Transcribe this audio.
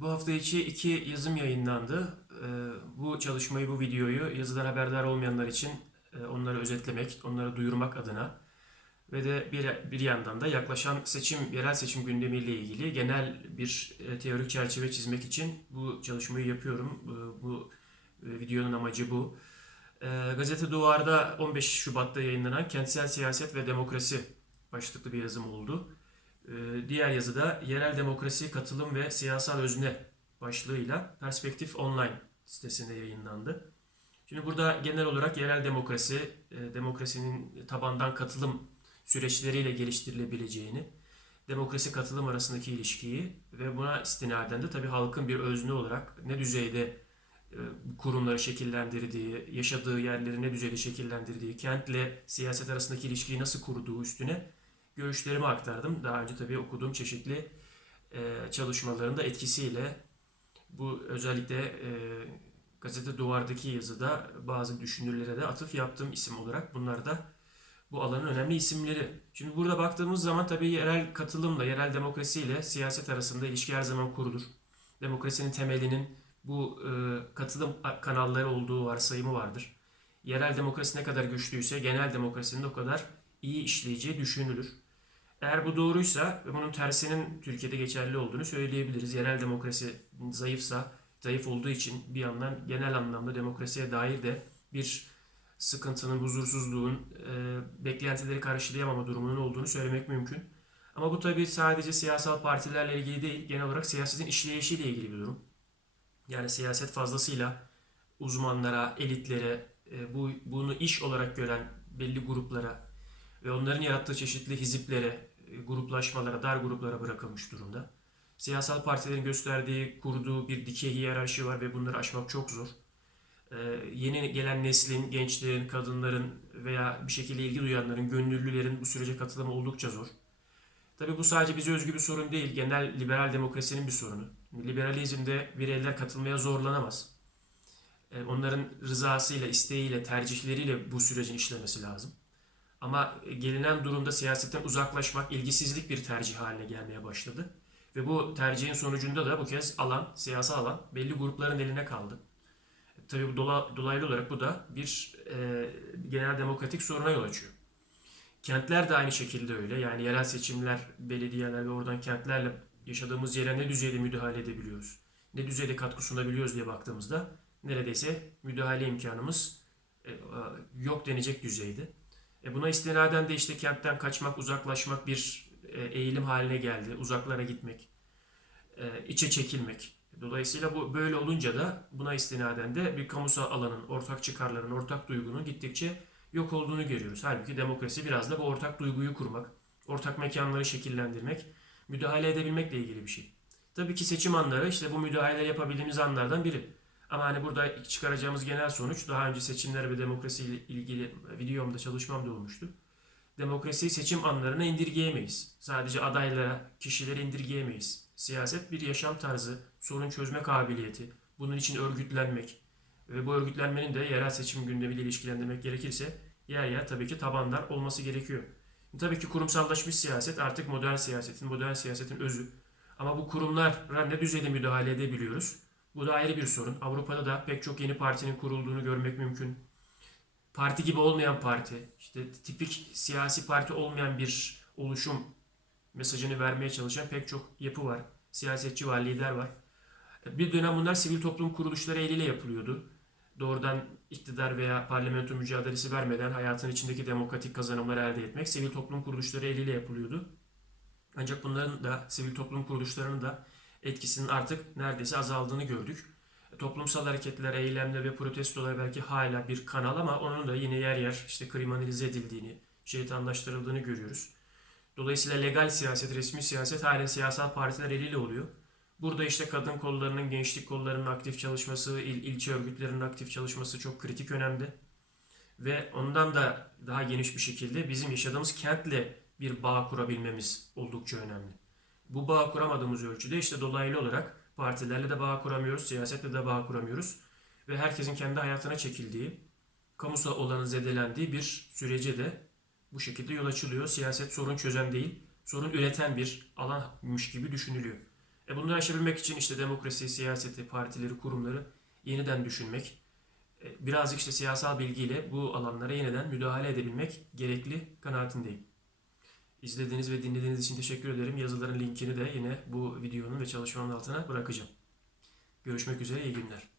Bu hafta içi iki yazım yayınlandı. Ee, Bu çalışmayı, bu videoyu yazıdan haberdar olmayanlar için e, onları özetlemek, onları duyurmak adına ve de bir, bir yandan da yaklaşan seçim, yerel seçim gündemiyle ilgili genel bir e, teorik çerçeve çizmek için bu çalışmayı yapıyorum. Bu, e, videonun amacı bu. E, Gazete Duvar'da 15 Şubat'ta yayınlanan Kentsel Siyaset ve Demokrasi başlıklı bir yazım oldu. Ee, Diğer yazıda yerel demokrasi, katılım ve siyasal özne başlığıyla Perspektif Online sitesinde yayınlandı. Şimdi burada genel olarak yerel demokrasi, e, demokrasinin tabandan katılım süreçleriyle geliştirilebileceğini, demokrasi katılım arasındaki ilişkiyi ve buna istinaden de tabii halkın bir özne olarak ne düzeyde e, kurumları şekillendirdiği, yaşadığı yerleri ne düzeyde şekillendirdiği, kentle siyaset arasındaki ilişkiyi nasıl kurduğu üstüne görüşlerimi aktardım. Daha önce tabii okuduğum çeşitli e, çalışmaların da etkisiyle bu özellikle e, gazete duvardaki yazıda bazı düşünürlere de atıf yaptığım isim olarak bunlar da bu alanın önemli isimleri. Şimdi burada baktığımız zaman tabii yerel katılımla, yerel demokrasiyle siyaset arasında ilişki her zaman kurulur. Demokrasinin temelinin bu e, katılım kanalları olduğu varsayımı vardır. Yerel demokrasi ne kadar güçlüyse genel demokrasinin de o kadar iyi işleyeceği düşünülür. Eğer bu doğruysa ve bunun tersinin Türkiye'de geçerli olduğunu söyleyebiliriz. Yerel demokrasi zayıfsa, zayıf olduğu için bir yandan genel anlamda demokrasiye dair de bir sıkıntının, huzursuzluğun, e, beklentileri karşılayamama durumunun olduğunu söylemek mümkün. Ama bu tabii sadece siyasal partilerle ilgili değil, genel olarak siyasetin işleyişiyle ilgili bir durum. Yani siyaset fazlasıyla uzmanlara, elitlere, e, bu bunu iş olarak gören belli gruplara ve onların yarattığı çeşitli hiziplere, gruplaşmalara, dar gruplara bırakılmış durumda. Siyasal partilerin gösterdiği, kurduğu bir dikey hiyerarşi var ve bunları aşmak çok zor. E, Yeni gelen neslin, gençlerin, kadınların veya bir şekilde ilgi duyanların, gönüllülerin bu sürece katılımı oldukça zor. Tabii bu sadece bize özgü bir sorun değil, genel liberal demokrasinin bir sorunu. Liberalizmde bireyler katılmaya zorlanamaz. E, Onların rızasıyla, isteğiyle, tercihleriyle bu sürecin işlemesi lazım. Ama gelinen durumda siyasetten uzaklaşmak, ilgisizlik bir tercih haline gelmeye başladı. Ve bu tercihin sonucunda da bu kez alan, siyasal alan belli grupların eline kaldı. Tabii bu dola- dolaylı olarak bu da bir e, genel demokratik soruna yol açıyor. Kentler de aynı şekilde öyle. Yani yerel seçimler, belediyeler ve oradan kentlerle yaşadığımız yere ne düzeyde müdahale edebiliyoruz? Ne düzeyde katkı sunabiliyoruz diye baktığımızda neredeyse müdahale imkanımız e, e, yok denecek düzeyde. E buna istinaden de işte kentten kaçmak, uzaklaşmak bir e, eğilim haline geldi. Uzaklara gitmek, e, içe çekilmek. Dolayısıyla bu böyle olunca da buna istinaden de bir kamusal alanın, ortak çıkarların, ortak duygunun gittikçe yok olduğunu görüyoruz. Halbuki demokrasi biraz da bu ortak duyguyu kurmak, ortak mekanları şekillendirmek, müdahale edebilmekle ilgili bir şey. Tabii ki seçim anları işte bu müdahale yapabildiğimiz anlardan biri. Ama hani burada çıkaracağımız genel sonuç daha önce seçimler ve demokrasi ile ilgili videomda çalışmam da olmuştu. Demokrasiyi seçim anlarına indirgeyemeyiz. Sadece adaylara, kişilere indirgeyemeyiz. Siyaset bir yaşam tarzı, sorun çözme kabiliyeti, bunun için örgütlenmek ve bu örgütlenmenin de yerel seçim gündemiyle ilişkilendirmek gerekirse yer yer tabii ki tabanlar olması gerekiyor. Tabii ki kurumsallaşmış siyaset artık modern siyasetin, modern siyasetin özü. Ama bu kurumlara ne düzeyde müdahale edebiliyoruz? Bu da ayrı bir sorun. Avrupa'da da pek çok yeni partinin kurulduğunu görmek mümkün. Parti gibi olmayan parti, işte tipik siyasi parti olmayan bir oluşum mesajını vermeye çalışan pek çok yapı var. Siyasetçi var, lider var. Bir dönem bunlar sivil toplum kuruluşları eliyle yapılıyordu. Doğrudan iktidar veya parlamento mücadelesi vermeden hayatın içindeki demokratik kazanımları elde etmek sivil toplum kuruluşları eliyle yapılıyordu. Ancak bunların da sivil toplum kuruluşlarının da etkisinin artık neredeyse azaldığını gördük. Toplumsal hareketler, eylemler ve protestolar belki hala bir kanal ama onun da yine yer yer işte kriminalize edildiğini, şeytanlaştırıldığını görüyoruz. Dolayısıyla legal siyaset, resmi siyaset halen siyasal partiler eliyle oluyor. Burada işte kadın kollarının, gençlik kollarının aktif çalışması, il, ilçe örgütlerinin aktif çalışması çok kritik önemli. Ve ondan da daha geniş bir şekilde bizim yaşadığımız kentle bir bağ kurabilmemiz oldukça önemli. Bu bağ kuramadığımız ölçüde işte dolaylı olarak partilerle de bağ kuramıyoruz, siyasetle de bağ kuramıyoruz. Ve herkesin kendi hayatına çekildiği, kamusal olanın zedelendiği bir sürece de bu şekilde yol açılıyor. Siyaset sorun çözen değil, sorun üreten bir alanmış gibi düşünülüyor. E bunları aşabilmek için işte demokrasi, siyaseti, partileri, kurumları yeniden düşünmek, e, birazcık işte siyasal bilgiyle bu alanlara yeniden müdahale edebilmek gerekli kanaatindeyim. İzlediğiniz ve dinlediğiniz için teşekkür ederim. Yazıların linkini de yine bu videonun ve çalışmanın altına bırakacağım. Görüşmek üzere, iyi günler.